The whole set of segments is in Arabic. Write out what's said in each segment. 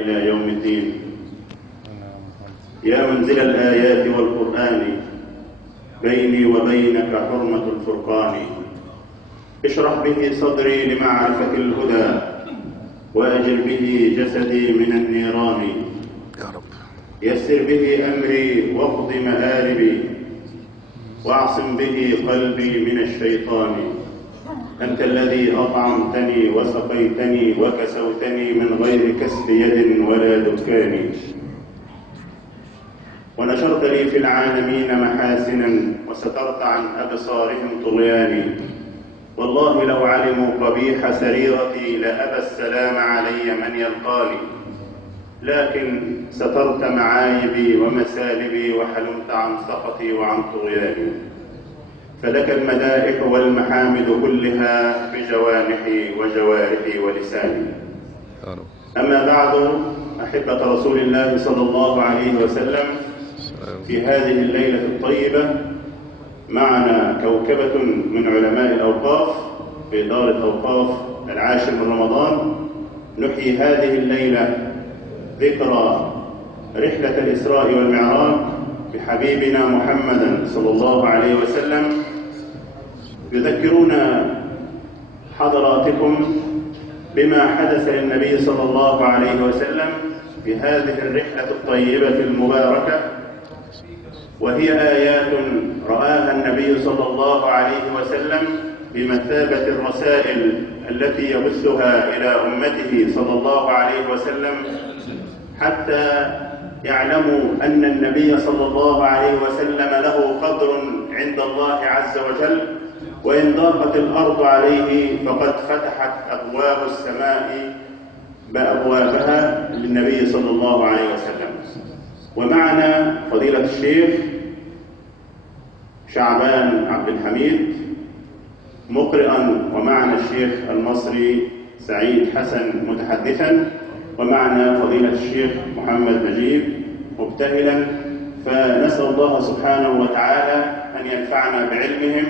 إلى يوم الدين. يا منزل الآيات والقرآن بيني وبينك حرمة الفرقان، اشرح به صدري لمعرفة الهدى وأجل به جسدي من النيران. يا رب. يسر به أمري واقض مآربي واعصم به قلبي من الشيطان. أنت الذي أطعمتني وسقيتني وكسوتني من غير كسب يد ولا دكان، ونشرت لي في العالمين محاسنا وسترت عن أبصارهم طغياني. والله لو علموا قبيح سريرتي لأبى السلام علي من يلقاني، لكن سترت معايبي ومسالبي وحلمت عن سخطي وعن طغياني. فلك المدائح والمحامد كلها بجوانحي وجوارحي ولساني. أما بعد، أحبة رسول الله صلى الله عليه وسلم، في هذه الليلة الطيبة معنا كوكبة من علماء الأوقاف في دار الأوقاف العاشر من رمضان. نحيي هذه الليلة ذكرى رحلة الإسراء والمعراج بحبيبنا محمد صلى الله عليه وسلم. يذكرون حضراتكم بما حدث للنبي صلى الله عليه وسلم في هذه الرحلة الطيبة المباركة، وهي آيات رآها النبي صلى الله عليه وسلم بمثابة الرسائل التي يبثها إلى أمته صلى الله عليه وسلم، حتى يعلموا أن النبي صلى الله عليه وسلم له قدر عند الله عز وجل، وإن ضاقت الأرض عليه فقد فتحت أبواب السماء بأبوابها للنبي صلى الله عليه وسلم. ومعنا فضيلة الشيخ شعبان عبد الحميد مقرئا، ومعنا الشيخ المصري سعيد حسن متحدثا، ومعنا فضيلة الشيخ محمد نجيب مبتهلا. فنسأل الله سبحانه وتعالى أن ينفعنا بعلمهم،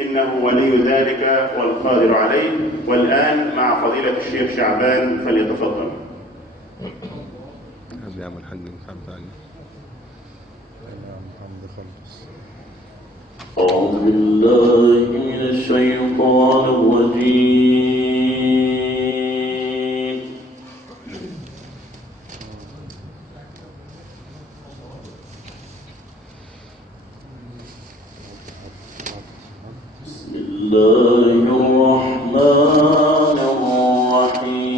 إنه ولي ذلك والقادر عليه. والآن مع فضيلة الشيخ شعبان، فليتفضل. أعوذ بالله من الشيطان الرجيم. بسم الله الرحمن الرحيم.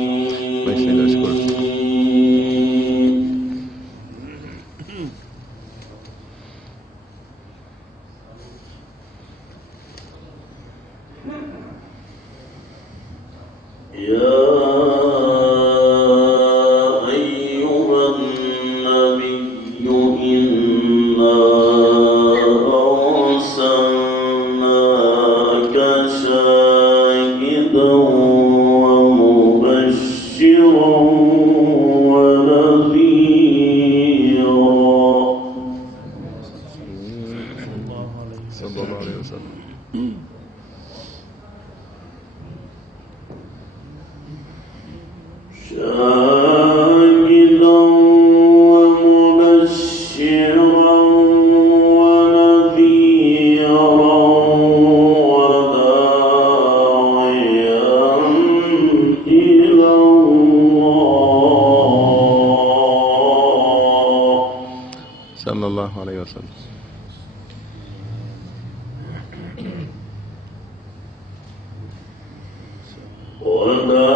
صلى الله عليه وسلم.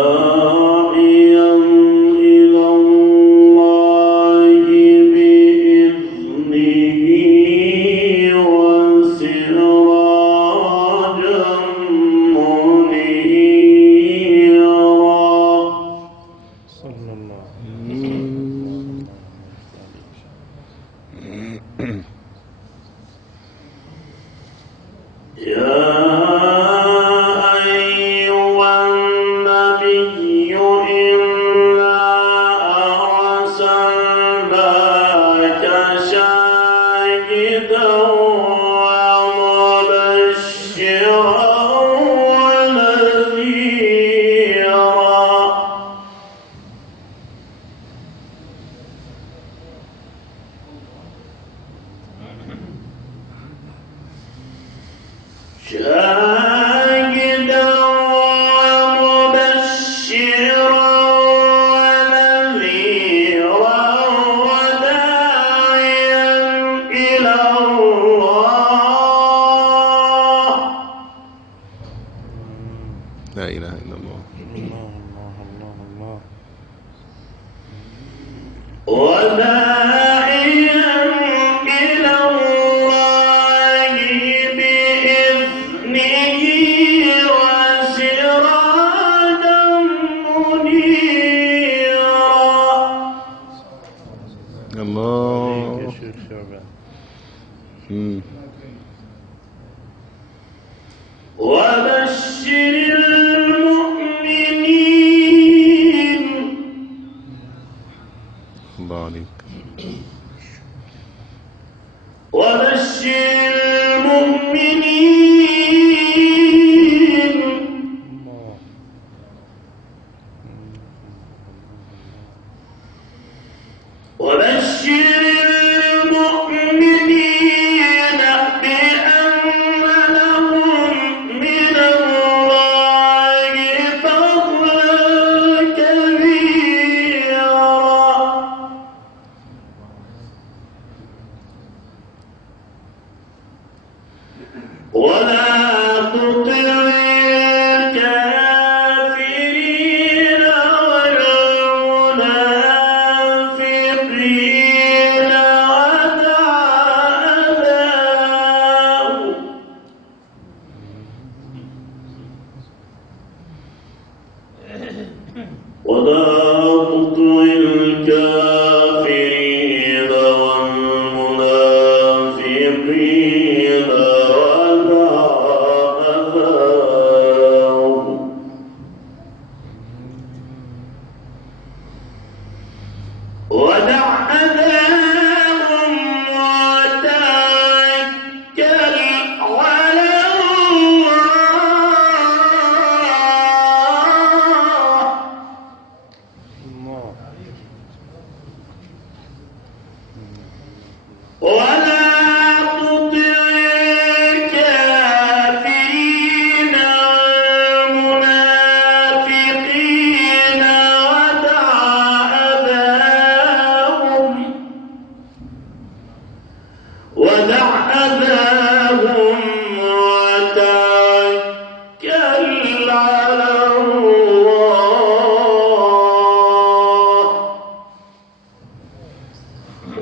وداعيا إلى الله بإذنه وسراجا منيرا. صلى الله عليه وسلم. وداعيا إلى الله بإذنه وسراجا منيرا. الله. وبشر المؤمنين. الله عليك. وبشر المؤمنين. وبشر المؤمنين بأن لهم من الله فضلا كبيرا. ولا تطع الكافرين والمنافقين ودع أذاهم وتوكل على الله. ولا تطع الكافرين والمنافقين ودع أذاهم وتوكل على الله.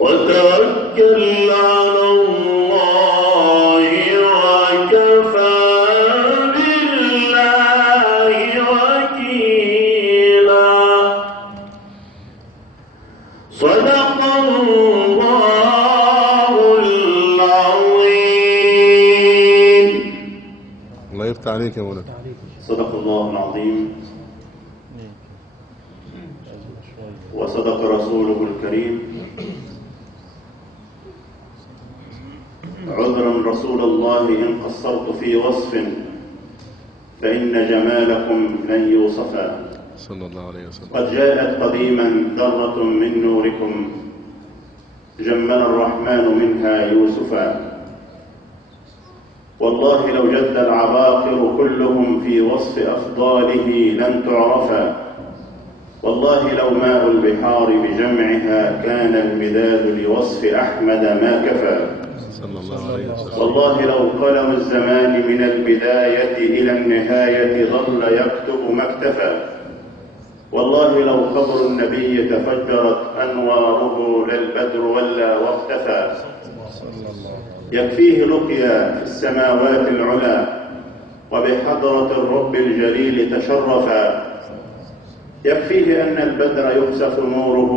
وتوكل على الله وكفى بالله وكيلا. صدق الله العظيم. الله يفتح عليك يا مولانا. صدق الله العظيم وصدق رسوله الكريم. عذرا رسول الله إن قصرت في وصف فإن جمالكم لن يوصفا. صلى الله عليه وسلم. قد جاءت قديما ذرة من نوركم جمل الرحمن منها يوسفا. والله لو جد العباقر كلهم في وصف أفضاله لن تعرفا. والله لو ماء البحار بجمعها كان المداد لوصف أحمد ما كفى. صلى الله عليه وسلم. والله لو قلم الزمان من البداية إلى النهاية ظل يكتب ما اكتفى. والله لو قبر النبي تفجرت أنواره للبدر ولا واختفى. يكفيه لقيا في السماوات العلى وبحضرة الرب الجليل تشرفا. يكفيه أن البدر يخسف نوره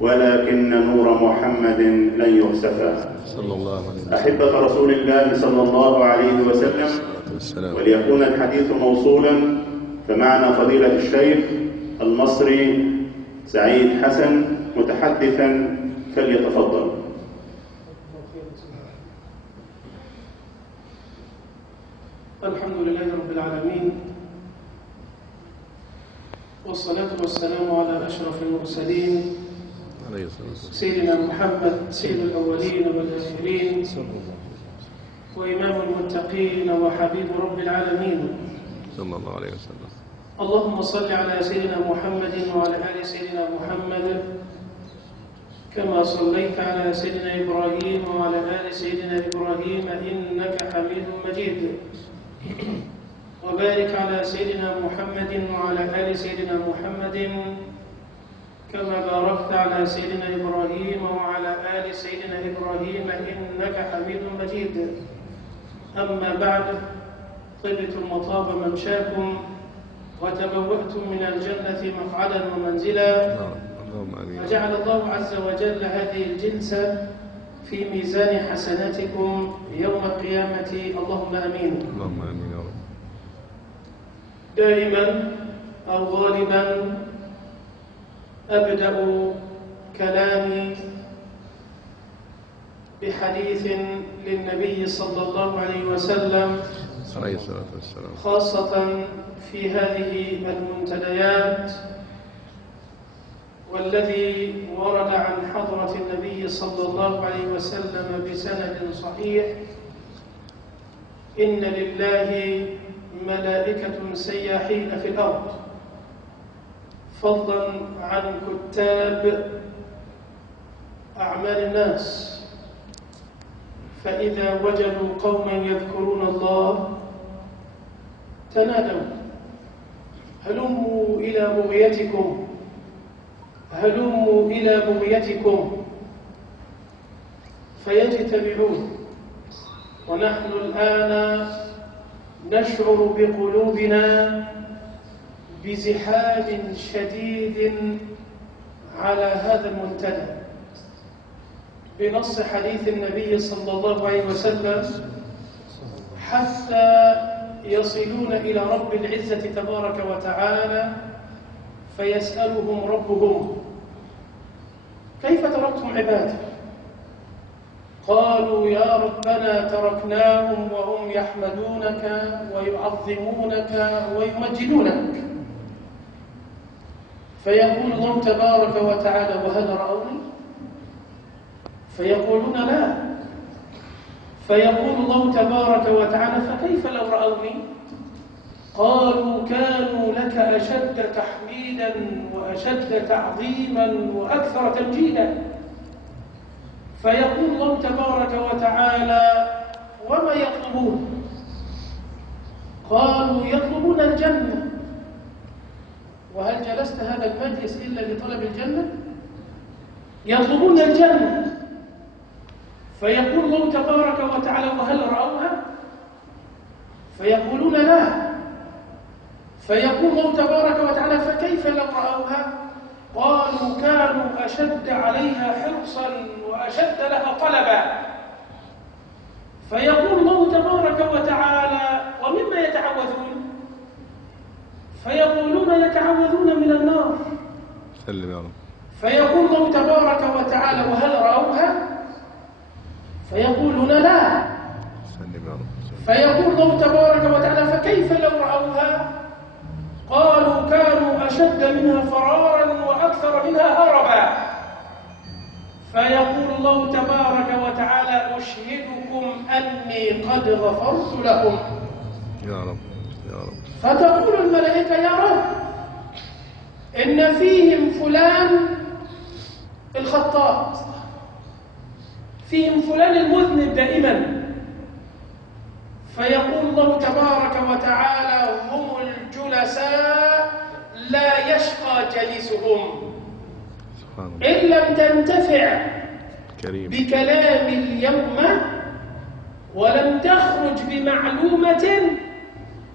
ولكن نور محمد لن يخسفا. صلى الله عليه وسلم. أحبة رسول الله صلى الله عليه وسلم، وليكون الحديث موصولا فمعنا فضيلة الشيخ المصري سعيد حسن متحدثا فليتفضل. الحمد لله رب العالمين، والصلاة والسلام على أشرف المرسلين سيدنا محمد سيد الأولين والآخرين وإمام المتقين وحبيب رب العالمين صلى الله عليه وسلم. اللهم صل على سيدنا محمد وعلى آل سيدنا محمد كما صليت على سيدنا إبراهيم وعلى آل سيدنا إبراهيم إنك حميد مجيد، وبارك على سيدنا محمد وعلى آل سيدنا محمد كما باركت على سيدنا إبراهيم وعلى آل سيدنا إبراهيم إنك حميد مجيد. أما بعد، طبتم وطاب ممشاكم وتبوأتم من الجنة مقعدا ومنزلا، فجعل الله عز وجل هذه الجلسة في ميزان حسناتكم يوم القيامة، اللهم آمين. اللهم آمين يا رب. دائما أو غالبا أبدأ كلامي بحديث للنبي صلى الله عليه وسلم، عليه الصلاة والسلام، خاصة في هذه المنتديات، والذي ورد عن حضرة النبي صلى الله عليه وسلم بسند صحيح: إن لله ملائكة سياحين في الأرض، فضلا عن كتاب أعمال الناس، فإذا وجدوا قوما يذكرون الله تنادوا: هلموا إلى بغيتكم، هلموا إلى بغيتكم، فيجتمعون. ونحن الآن نشعر بقلوبنا بزحام شديد على هذا المنتدى، بنص حديث النبي صلى الله عليه وسلم: حتى يصلون إلى رب العزة تبارك وتعالى فيسألهم ربهم: كيف تركتم عبادي؟ قالوا: يا ربنا تركناهم وهم يحمدونك ويعظمونك ويمجدونك. فيقول الله تبارك وتعالى: وهل رأوني؟ فيقولون: لا. فيقول الله تبارك وتعالى: فكيف لو رأوني؟ قالوا: كانوا لك أشد تحميدا وأشد تعظيما وأكثر تمجيدا. فيقول الله تبارك وتعالى: وما يطلبون؟ قالوا: يطلبون الجنة. وهل جلست هذا المجلس إلا لطلب الجنة؟ يطلبون الجنة. فيقول الله تبارك وتعالى: وهل رأوها؟ فيقولون: لا. فيقول الله تبارك وتعالى: فكيف لو رأوها؟ قالوا: كانوا أشد عليها حرصا وأشد لها طلبا. فيقول الله تبارك وتعالى: ومما يتعوذون؟ فيقولون: يتعوذون من النار. سلم يا رب. فيقول الله تبارك وتعالى: وهل رأوها؟ فيقولون: لا. سلم يا رب. فيقول الله تبارك وتعالى: فكيف لو رأوها؟ قالوا: كانوا أشد منها فرارا وأكثر منها هربا. فيقول الله تبارك وتعالى: أشهدكم أني قد غفرت لهم. يا رب يا رب. فتقول الملائكة: يا رب، إن فيهم فلان الخطاط، فيهم فلان المذنب دائما. فيقول الله تبارك وتعالى: هم الجلساء لا يشقى جليسهم إن لم تنتفع كريم بكلام اليوم ولم تخرج بمعلومة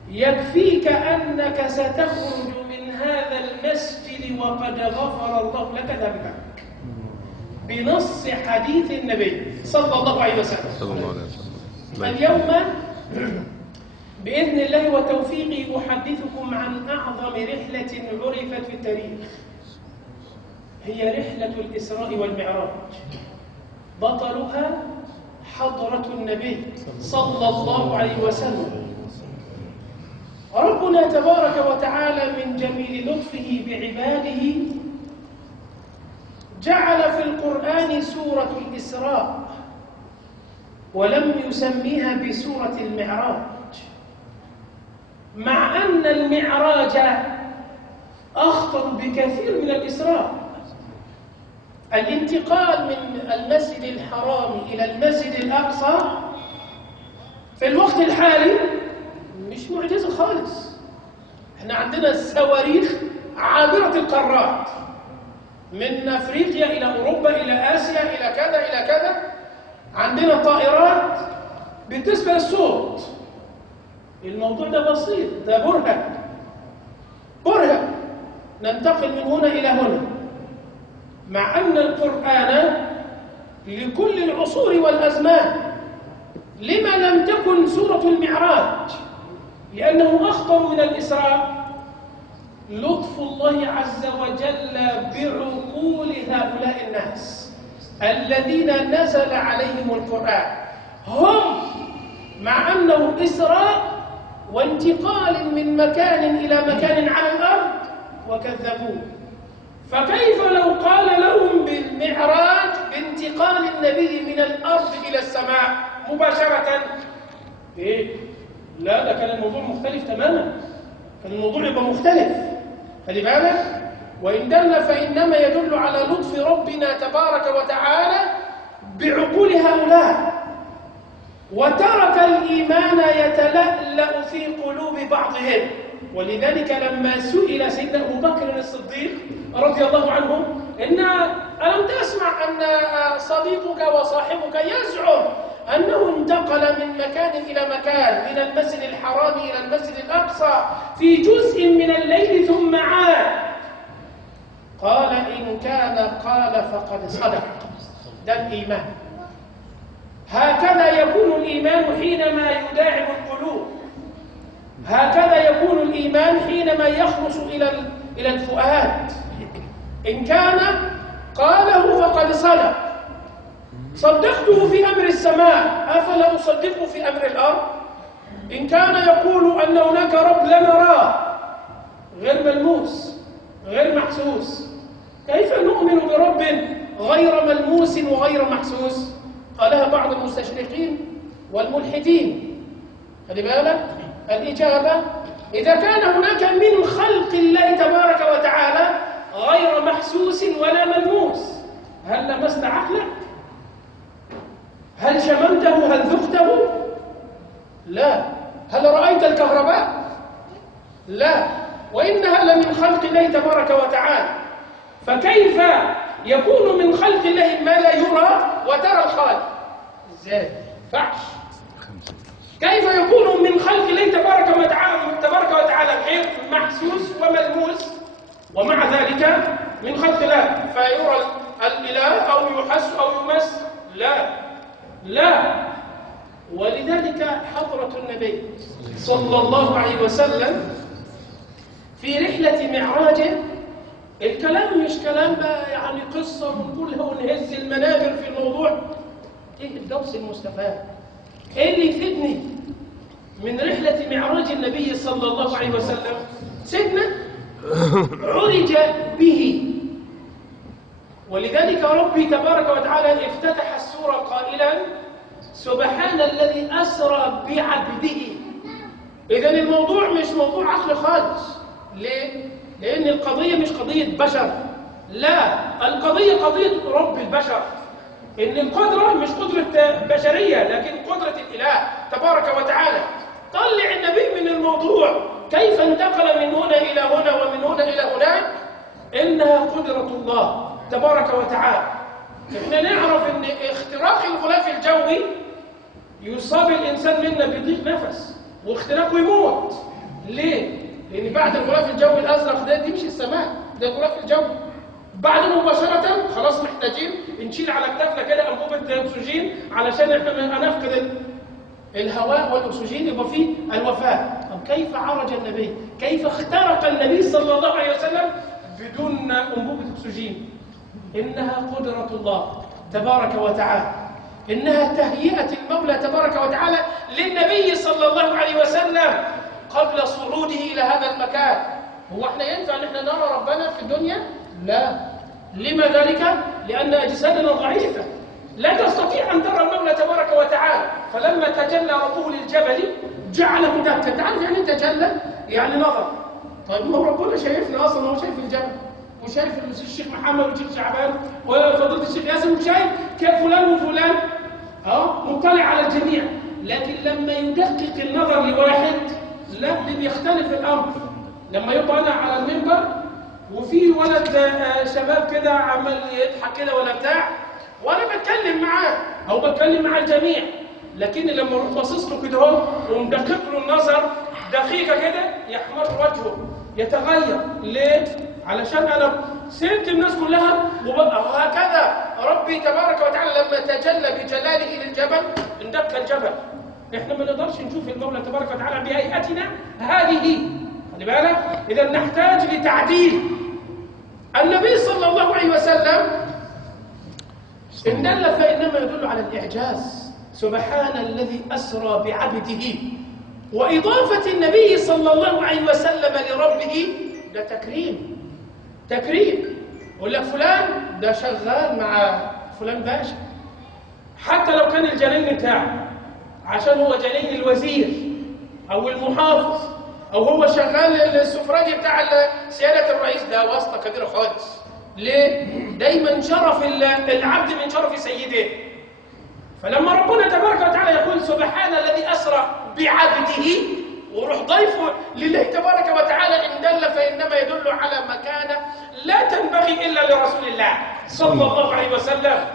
يكفيك أنك ستخرج من هذا المسجد وقد غفر الله لك ذنبك، بنص حديث النبي صلى الله عليه وسلم. صلى الله عليه وسلم. اليوم بإذن الله وتوفيقه أحدثكم عن أعظم رحلة عرفت في التاريخ، هي رحلة الإسراء والمعراج. بطلها حضرة النبي صلى الله عليه وسلم. ربنا تبارك وتعالى من جميل لطفه بعباده جعل في القرآن سورة الإسراء ولم يسميها بسورة المعراج، مع أن المعراج أخطر بكثير من الإسراء. الانتقال من المسجد الحرام إلى المسجد الأقصى في الوقت الحالي مش معجزة خالص. احنا عندنا الصواريخ عابرة القارات، من أفريقيا إلى أوروبا إلى آسيا إلى كذا إلى كذا. عندنا طائرات بتسبق الصوت. الموضوع ده بسيط، ده برهة ننتقل من هنا إلى هنا، مع أن القرآن لكل العصور والأزمان. لما لم تكن سورة المعراج؟ لأنه أخطر من الإسراء. لطف الله عز وجل بعقول هؤلاء الناس الذين نزل عليهم القرآن، هم مع أنه إسراء وانتقال من مكان إلى مكان على الأرض وكذبوه. فكيف لو قال لهم بالمعراج بانتقال النبي من الأرض إلى السماء مباشرة؟ إيه؟ لا، ده كان الموضوع مختلف تماما، كان الموضوع يبقى مختلف. خلي بالك، وإن دل فإنما يدل على لطف ربنا تبارك وتعالى بعقول هؤلاء، وترك الإيمان يتلألأ في قلوب بعضهم. ولذلك لما سئل سيدنا أبو بكر الصديق رضي الله عنه ألم تسمع أن صديقك وصاحبك يزعم أنه انتقل من مكان إلى مكان، من المسجد الحرام إلى المسجد الأقصى في جزء من الليل ثم عاد؟ قال إن كان قال فقد صدق. ده الإيمان. هكذا يكون الإيمان حينما يداعب القلوب، هكذا يكون الإيمان حينما يخلص إلى الفؤاد. إن كان قاله فقد صدق. صدقته في أمر السماء، أفلا أصدقه في أمر الأرض؟ إن كان يقول أن هناك رب لا نراه، غير ملموس غير محسوس، كيف نؤمن برب غير ملموس وغير محسوس؟ قالها بعض المستشرقين والملحدين. خلي بالك، الإجابة إذا كان هناك من خلق الله تبارك وتعالى غير محسوس ولا ملموس، هل لمست عقلك؟ هل شممته؟ هل ذقته؟ لا. هل رأيت الكهرباء؟ لا. وإنها لمن خلق الله تبارك وتعالى. فكيف يكون من خلق الله ما لا يرى وترى الخالق؟ ازاي؟ فعش. كيف يكون من خلق الله تبارك وتعالى غير محسوس وملموس، ومع ذلك من خلق الله فيرى الإله أو يحس أو يمس؟ لا. ولذلك حضرة النبي صلى الله عليه وسلم في رحلة معراجه، الكلام مش كلام بقى يعني قصة ونقولها ونهز المنابر في الموضوع. ايه الدرس المستفاد؟ ايه اللي يفيدني من رحلة معراج النبي صلى الله عليه وسلم؟ سيدنا عرج به. ولذلك ربي تبارك وتعالى افتتح السورة قائلا سبحان الذي أسرى بعبده. إذن الموضوع مش موضوع عقل خالص. ليه؟ لأن القضية مش قضية بشر، لا، القضية قضية رب البشر. إن القدرة مش قدرة بشرية لكن قدرة الإله تبارك وتعالى. طلع النبي من الموضوع كيف انتقل من هنا إلى هنا ومن هنا إلى هناك. إنها قدرة الله تبارك وتعالى. إحنا نعرف إن اختراق الغلاف الجوي يصاب الإنسان منا بضيق نفس واختراقه يموت. ليه؟ لأن بعد الغلاف الجوي الأزرق ده دي مش السماء، ده الغلاف الجوي. بعد مباشرة خلاص محتاجين نشيل على كتافنا كده أنبوبة أكسجين علشان احنا نفقد الهواء والأكسجين، يبقى فيه الوفاة. طب كيف عرج النبي؟ كيف اخترق النبي صلى الله عليه وسلم بدون أنبوبة أكسجين؟ إنها قدرة الله تبارك وتعالى، إنها تهيئة المولى تبارك وتعالى للنبي صلى الله عليه وسلم قبل صعوده إلى هذا المكان. هو احنا ينفع ان احنا نرى ربنا في الدنيا؟ لا. لما ذلك؟ لأن أجسادنا ضعيفة لا تستطيع أن ترى المولى تبارك وتعالى. فلما تجلى ربه للجبل جعله دكا. تعرف يعني تجلى؟ يعني نظر. طيب ما هو ربنا شايفنا أصلا، هو شايف الجبل وشايف الشيخ محمد والشيخ شعبان وفضيلة الشيخ ياسر وشايف كيف فلان وفلان مطلع على الجميع. لكن لما يدقق النظر لواحد لا، بيختلف الأمر. لما يبقى أنا على المنبر وفي ولد شباب كده عمال يضحك كده ولا بتاع، وانا بتكلم معاه او بتكلم مع الجميع، لكن لما اروح باصص له كده اهو ومدقق له النظر دقيقه كده يحمر وجهه يتغير. ليه؟ علشان انا سبت الناس كلها وهكذا ربي تبارك وتعالى لما تجلى بجلاله للجبل اندق الجبل. احنا ما نقدرش نشوف المولى تبارك وتعالى بهيئتنا هذه، خلي بالك. اذا نحتاج لتعديل. النبي صلى الله عليه وسلم إن دل فإنما يدل على الإعجاز. سبحان الذي أسرى بعبده، وإضافة النبي صلى الله عليه وسلم لربه ده تكريم. يقول لك فلان ده شغال مع فلان باشا، حتى لو كان الجنين بتاعه، عشان هو جنين الوزير أو المحافظ أو هو شغال السفراجي بتاع سيادة الرئيس، ده واسطة كبيرة خالص. ليه؟ دايما شرف العبد من شرف سيده. فلما ربنا تبارك وتعالى يقول سبحان الذي أسرى بعبده وروح ضيفه لله تبارك وتعالى، إن دل فإنما يدل على مكانة لا تنبغي إلا لرسول الله صلى الله عليه وسلم.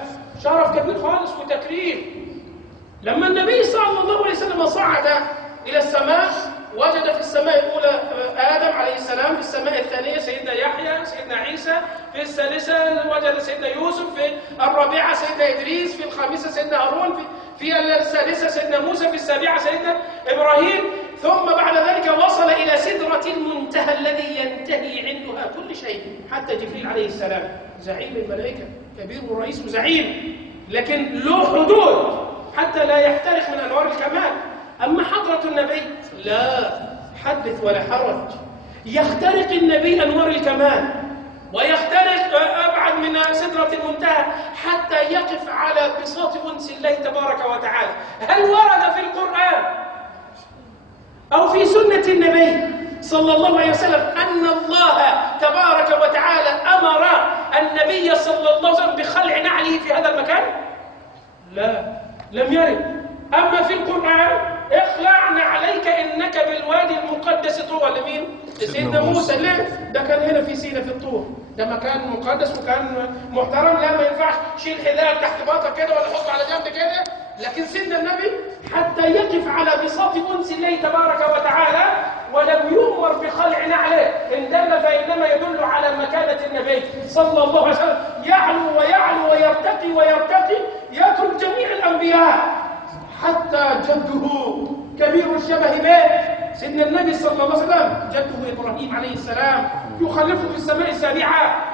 شرف كبير خالص وتكريم. لما النبي صلى الله عليه وسلم صعد إلى السماء وجد في السماء الأولى آدم عليه السلام، في السماء الثانية سيدنا يحيى، سيدنا عيسى، في الثالثة وجد سيدنا يوسف، في الرابعة سيدنا إدريس، في الخامسة سيدنا هارون، في السادسة سيدنا موسى، في السابعة سيدنا إبراهيم. ثم بعد ذلك وصل إلى سدرة المنتهى الذي ينتهي عندها كل شيء، حتى جبريل عليه السلام زعيم الملائكة، كبير ورئيس وزعيم، لكن له حدود حتى لا يحترق من أنوار الكمال. أما حضرة النبي لا حدث ولا حرج، يخترق النبي أنوار الكمال ويخترق أبعد من سدرة المنتهى حتى يقف على بساط أنس الله تبارك وتعالى. هل ورد في القرآن أو في سنة النبي صلى الله عليه وسلم أن الله تبارك وتعالى أمر النبي صلى الله عليه وسلم بخلع نعله في هذا المكان؟ لا، لم يرد. أما في القرآن اخلعنا عليك إنك بالوادي المقدس طوى. لمين؟ لسيدنا موسى. ليه؟ ده كان هنا في سينا في الطور، ده مكان مقدس وكان محترم، لا ما ينفعش شيل حذاء تحت باطك كده ولا حطه على جنب كده. لكن سيدنا النبي حتى يقف على بساط أنس الله تبارك وتعالى ولم يؤمر بخلع نعله. إن دل فإنما يدل على مكانة النبي صلى الله عليه وسلم، يعلو ويعلو ويرتقي ويرتقي، يترك جميع الأنبياء حتى جده كبير الشبه به سيدنا النبي صلى الله عليه وسلم، جده إبراهيم عليه السلام، يخلفه في السماء السابعة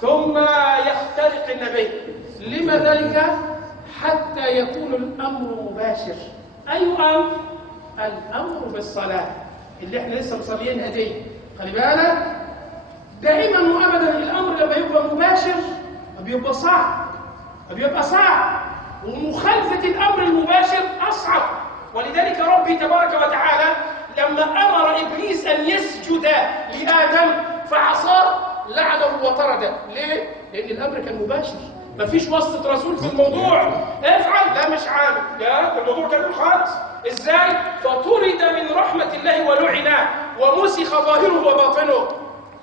ثم يخترق النبي. لما ذلك؟ حتى يكون الأمر مباشر. أي أمر؟ الأمر بالصلاة اللي احنا لسه مصليينها دي. خلي بالك دائما وأبدا الأمر لما يبقى مباشر بيبقى صعب، ومخالفة الأمر المباشر أصعب. ولذلك ربي تبارك وتعالى لما أمر إبليس أن يسجد لآدم فعصاه لعنه وطرده. ليه؟ لأن الأمر كان مباشر، مفيش واسطة رسول في الموضوع. افعل، لا مش عامل، لا الموضوع كان خالص. ازاي؟ فطرد من رحمة الله ولعن ومسخ ظاهره وباطنه.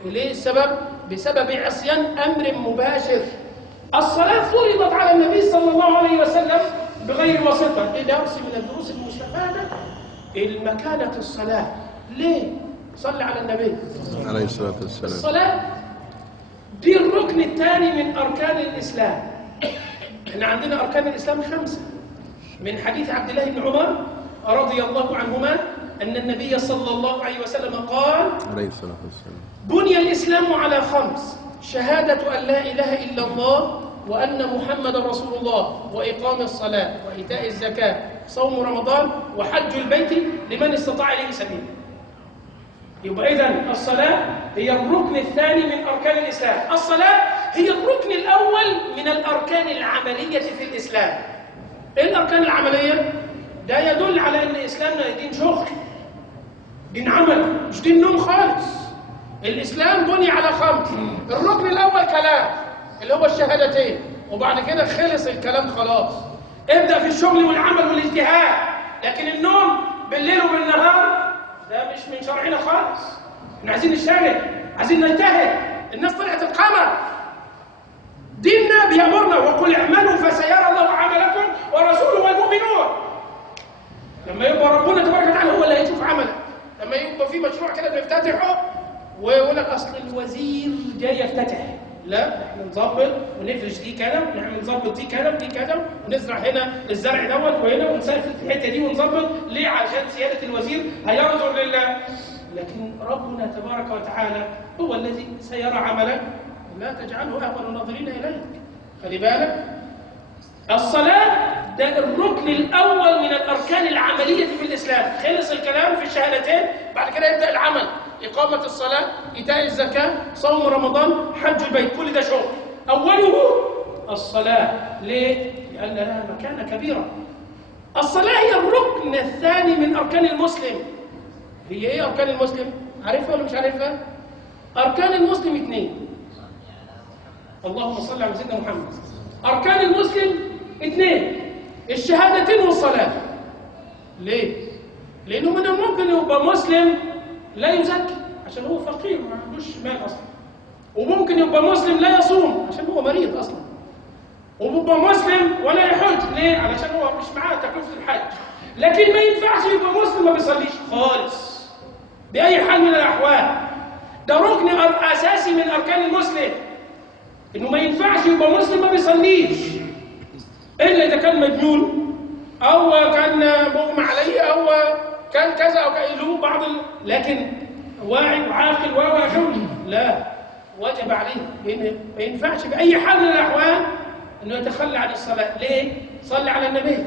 ليه السبب؟ بسبب عصيان أمر مباشر. الصلاة فرضت على النبي صلى الله عليه وسلم بغير واسطة. درس من الدروس المستفادة المكانة الصلاة. ليه؟ صلى على النبي عليه الصلاة والسلام. الصلاة دي الركن الثاني من أركان الإسلام. احنا عندنا أركان الإسلام 5 من حديث عبد الله بن عمر رضي الله عنهما أن النبي صلى الله عليه وسلم قال عليه الصلاة والسلام: بني الإسلام على 5: شهادة أن لا إله إلا الله وأن محمد رسول الله، وإقام الصلاة، وإيتاء الزكاة، صوم رمضان، وحج البيت لمن استطاع إليه سبيلا. يبقى إذن الصلاة هي الركن الثاني من أركان الإسلام. الصلاة هي الركن الأول من الأركان العملية في الإسلام. إيه الأركان العملية؟ ده يدل على أن إسلامنا دين شغل، دين عمل، مش دين نوم خالص. الإسلام بني على 5. الركن الأول كلام اللي هو الشهادتين، وبعد كده خلص الكلام خلاص. ابدأ في الشغل والعمل والاجتهاد، لكن النوم بالليل وبالنهار ده مش من شرعنا خالص. احنا عايزين نشتغل، عايزين نجتهد. الناس طلعت القمر. ديننا بيأمرنا وقل اعملوا فسيرى الله عملكم ورسوله والمؤمنون. لما يبقى ربنا تبارك وتعالى هو اللي هيشوف عملك. لما يبقى في مشروع كده بنفتتحه ويقول لك اصل الوزير جاي يفتتح، لا احنا نظبط ونفرش دي كده، ونعمل نظبط دي كده ودي كده، ونزرع هنا الزرع دوت وهنا ونسافر الحته دي ونظبط ليه؟ عشان سياده الوزير هينظر لله. لكن ربنا تبارك وتعالى هو الذي سيرى عملك، لا تجعله اهون الناظرين اليك. خلي بالك، الصلاه ده الركن الاول من الاركان العمليه في الاسلام. خلص الكلام في الشهادتين، بعد كده يبدا العمل. إقامة الصلاة، إيتاء الزكاة، صوم رمضان، حج البيت، كل ده شغل. أوله الصلاة. ليه؟ لأن لها مكانة كبيرة. الصلاة هي الركن الثاني من أركان المسلم. هي إيه أركان المسلم؟ عارفها ولا مش عارفها؟ أركان المسلم 2. اللهم صل على سيدنا محمد. أركان المسلم 2، الشهادتين والصلاة. ليه؟ لأنه من الممكن يبقى مسلم لا يزكي عشان هو فقير ما عندوش مال اصلا، وممكن يبقى مسلم لا يصوم عشان هو مريض اصلا، ويبقى مسلم ولا يحج. ليه؟ علشان هو مش معاه تكلفه الحج. لكن ما ينفعش يبقى مسلم ما بيصليش خالص باي حال من الاحوال. ده ركن اساسي من اركان المسلم، انه ما ينفعش يبقى مسلم ما بيصليش الا اذا كان مجنون او كان مغمى عليه او كان كذا او له بعض لكن واعي وعاقل وشغل، لا وجب عليه. لان ما ينفعش باي حال من الاحوال انه يتخلى عن الصلاه. ليه؟ صلى على النبي.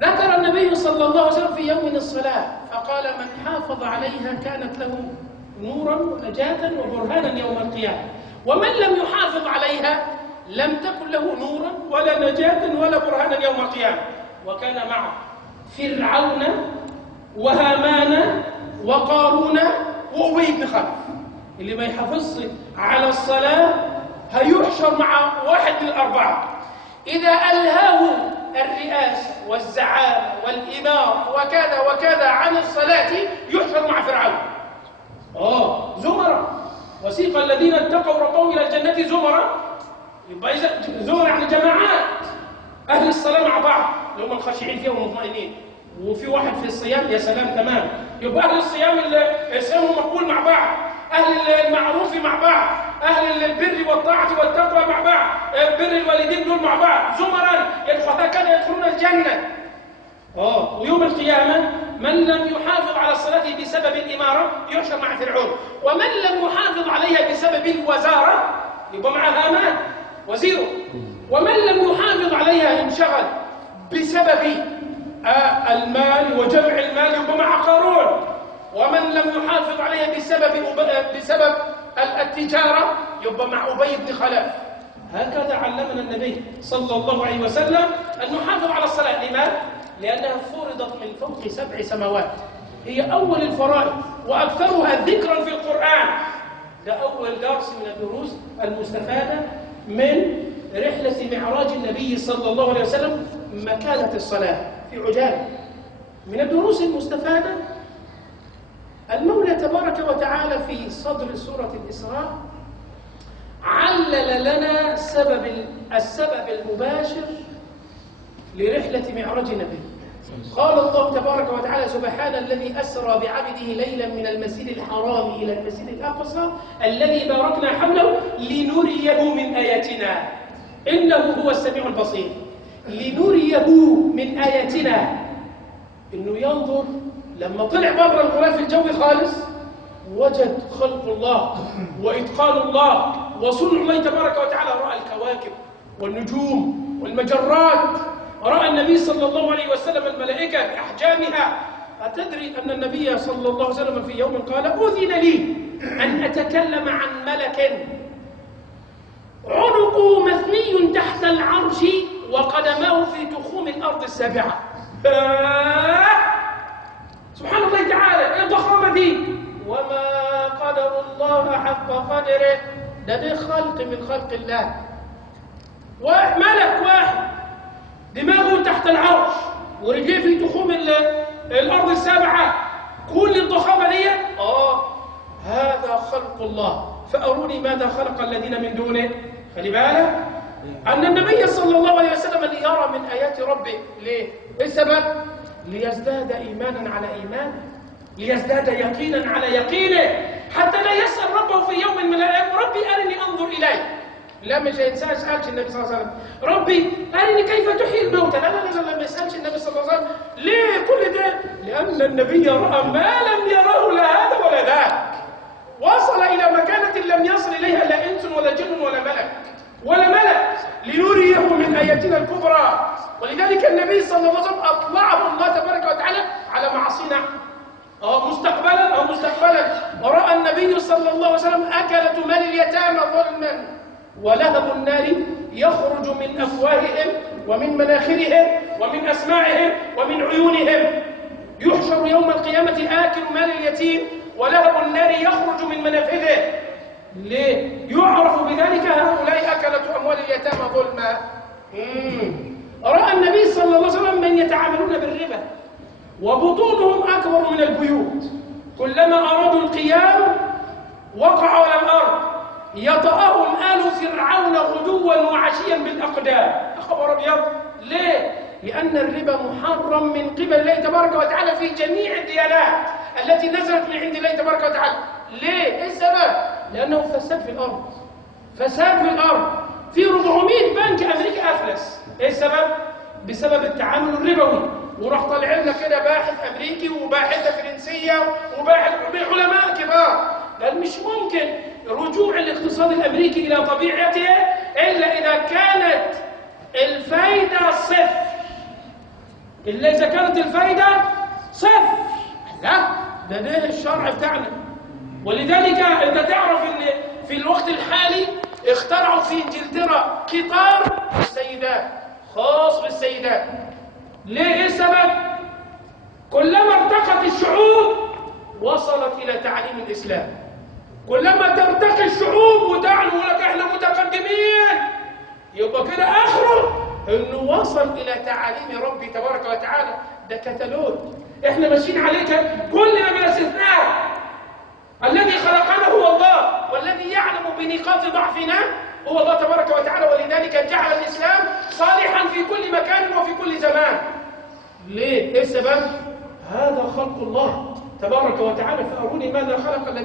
ذكر النبي صلى الله عليه وسلم في يوم الصلاه فقال: من حافظ عليها كانت له نورا ونجاه وبرهانا يوم القيامه، ومن لم يحافظ عليها لم تكن له نورا ولا نجاه ولا برهانا يوم القيامه. وكان معه فرعون وهامان وقارون وأبي بن خلف. اللي ما يحافظش على الصلاة هيحشر مع واحد من الأربعة. إذا ألهاه الرئاسة والزعامة والإمارة وكذا وكذا عن الصلاة يحشر مع فرعون. زمرة. وسيق الذين اتقوا ربهم إلى الجنة زمرة. يبقى إذا زمرة يعني جماعات أهل الصلاة مع بعض اللي هم الخاشعين فيها والمطمئنين. وفي واحد في الصيام، يا سلام، تمام. يبقى أهل الصيام اللي صيامهم مقبول مع بعض، أهل المعروف مع بعض، أهل البر والطاعة والتقوى مع بعض، بر الوالدين دول مع بعض، زمرا هكذا يدخلون الجنة. ويوم القيامة من لم يحافظ على الصلاة بسبب الإمارة يحشر مع فرعون، ومن لم يحافظ عليها بسبب الوزارة يبقى مع هامان وزيره، ومن لم يحافظ عليها انشغل بسبب المال وجمع المال يبقى مع قارون، ومن لم يحافظ عليها بسبب التجارة يبقى مع أبي بن خلف. هكذا علمنا النبي صلى الله عليه وسلم أن نحافظ على الصلاة. لماذا؟ لأنها فرضت من فوق 7 سماوات، هي أول الفرائض وأكثرها ذكرا في القرآن. ده أول درس من الدروس المستفادة من رحلة معراج النبي صلى الله عليه وسلم، مكانة الصلاة. في عجالة من الدروس المستفادة، المولى تبارك وتعالى في صدر سورة الإسراء علل لنا السبب المباشر لرحلة معراج النبي. قال الله تبارك وتعالى: سبحان الذي أسرى بعبده ليلا من المسجد الحرام إلى المسجد الأقصى الذي باركنا حوله لنريه من آياتنا إنه هو السميع البصير. لنريه من آياتنا، إنه ينظر لما طلع بره الغلاف الجوي خالص وجد خلق الله وإتقان الله وصنع الله تبارك وتعالى. رأى الكواكب والنجوم والمجرات، رأى النبي صلى الله عليه وسلم الملائكة بأحجامها. أتدري أن النبي صلى الله عليه وسلم في يوم قال: أذن لي أن أتكلم عن ملك عنقه مثني تحت العرش وقدماه في تخوم الأرض 7. سبحان الله تعالى، ايه الضخامة دي؟ وما قدر الله حق قدره. ده خلق من خلق الله. وملك واحد دماغه تحت العرش ورجليه في تخوم الأرض 7، كل الضخامة دي. هذا خلق الله فأروني ماذا خلق الذين من دونه. خلي بالك أن النبي صلى الله عليه وسلم ليرى من آيات ربه. ليه؟ إيه السبب؟ ليزداد إيمانا على إيمانه، ليزداد يقينا على يقينه، حتى لا يسأل ربه في يوم من الأيام ربي أرني أنظر إليك. لا مش إنسان سألش النبي صلى الله عليه وسلم ربي أرني كيف تحيي الموتى. لا لا لا، ما يسألش النبي صلى الله عليه وسلم. ليه كل ده؟ لأن النبي رأى ما لم يره لا هذا ولا ذاك، وصل إلى مكانة لم يصل إليها لا إنس ولا جن ولا ملك لنريه من آياتنا الكبرى. ولذلك النبي صلى الله عليه وسلم أطلعه الله تبارك وتعالى على معاصينا مستقبلا. ورأى النبي صلى الله عليه وسلم أكلة مال اليتامى ظلما ولهب النار يخرج من أفواههم ومن مناخرهم ومن أسماعهم ومن عيونهم. يحشر يوم القيامة آكل مال اليتيم ولهب النار يخرج من منافذه. ليه؟ يعرف بذلك هؤلاء أكلة أموال اليتامى ظلما. رأى النبي صلى الله عليه وسلم من يتعاملون بالربا وبطونهم أكبر من البيوت، كلما أرادوا القيام وقعوا على الأرض، يطأهم آل فرعون غدوا وعشيا بالأقدام. خبر أبيض. ليه؟ لأن الربا محرم من قبل الله تبارك وتعالى في جميع الديانات التي نزلت من عند الله تبارك وتعالى. ليه؟ إيه السبب؟ لأنه فساد في الأرض. في 400 بنك أمريكا أفلس. إيه السبب؟ بسبب التعامل الربوي. وراح طالع لنا كده باحث أمريكي وباحثة فرنسية وباحث علماء كبار قال مش ممكن رجوع الاقتصاد الأمريكي إلى طبيعته إلا إذا كانت الفايدة صفر. إلا إذا كانت الفايدة صفر. لا ده الشرع بتاعنا. ولذلك أنت تعرف أن في الوقت الحالي اخترعوا في إنجلترا قطار السيدات خاص بالسيدات. ليه؟ إيه السبب؟ كلما ارتقت الشعوب وصلت إلى تعليم الإسلام. كلما ترتقي الشعوب وتعلم لك احنا متقدمين يبقى كده آخره إنه وصل إلى تعاليم ربي تبارك وتعالى. ده كتالوج احنا ماشيين عليه كلنا بلا استثناء. الذي خلقنا هو الله، والذي يعلم بنقاط ضعفنا هو الله تبارك وتعالى. ولذلك جعل الإسلام صالحا في كل مكان وفي كل زمان. ليه؟ إيه السبب؟ هذا خلق الله تبارك وتعالى. فأروني ماذا خلق الذين